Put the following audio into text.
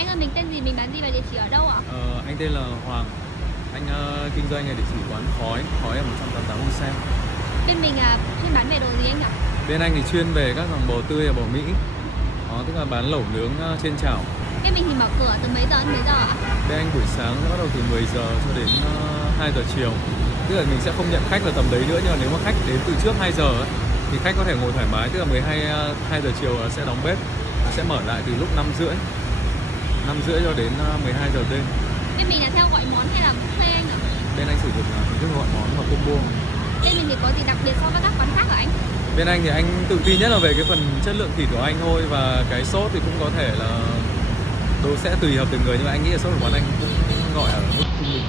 Anh ơi, mình tên gì, mình bán gì và địa chỉ ở đâu ạ? Anh tên là Hoàng. Anh kinh doanh ở địa chỉ quán Khói ở 188 Hương Sen. Bên mình chuyên bán về đồ gì anh ạ? Bên anh thì chuyên về các dòng bò tươi và bò Mỹ. Đó, tức là bán lẩu nướng trên chảo. Bên mình thì mở cửa từ mấy giờ đến mấy giờ ạ? Bên anh buổi sáng sẽ bắt đầu từ 10 giờ cho đến 2 giờ chiều. Tức là mình sẽ không nhận khách vào tầm đấy nữa, nhưng mà nếu mà khách đến từ trước 2 giờ ấy, thì khách có thể ngồi thoải mái. Tức là 2 giờ chiều sẽ đóng bếp, sẽ mở lại từ lúc 5 rưỡi cho đến 12 giờ đêm. Bên mình là theo gọi món hay là buffet anh ạ? Bên anh sử dụng hình thức gọi món và combo. Bên mình thì có gì đặc biệt so với các quán khác hả anh? Bên anh thì anh tự tin nhất là về cái phần chất lượng thịt của anh thôi, và cái sốt thì cũng có thể là đồ sẽ tùy hợp từng người, nhưng mà anh nghĩ là sốt của quán anh cũng gọi ở mức trung bình.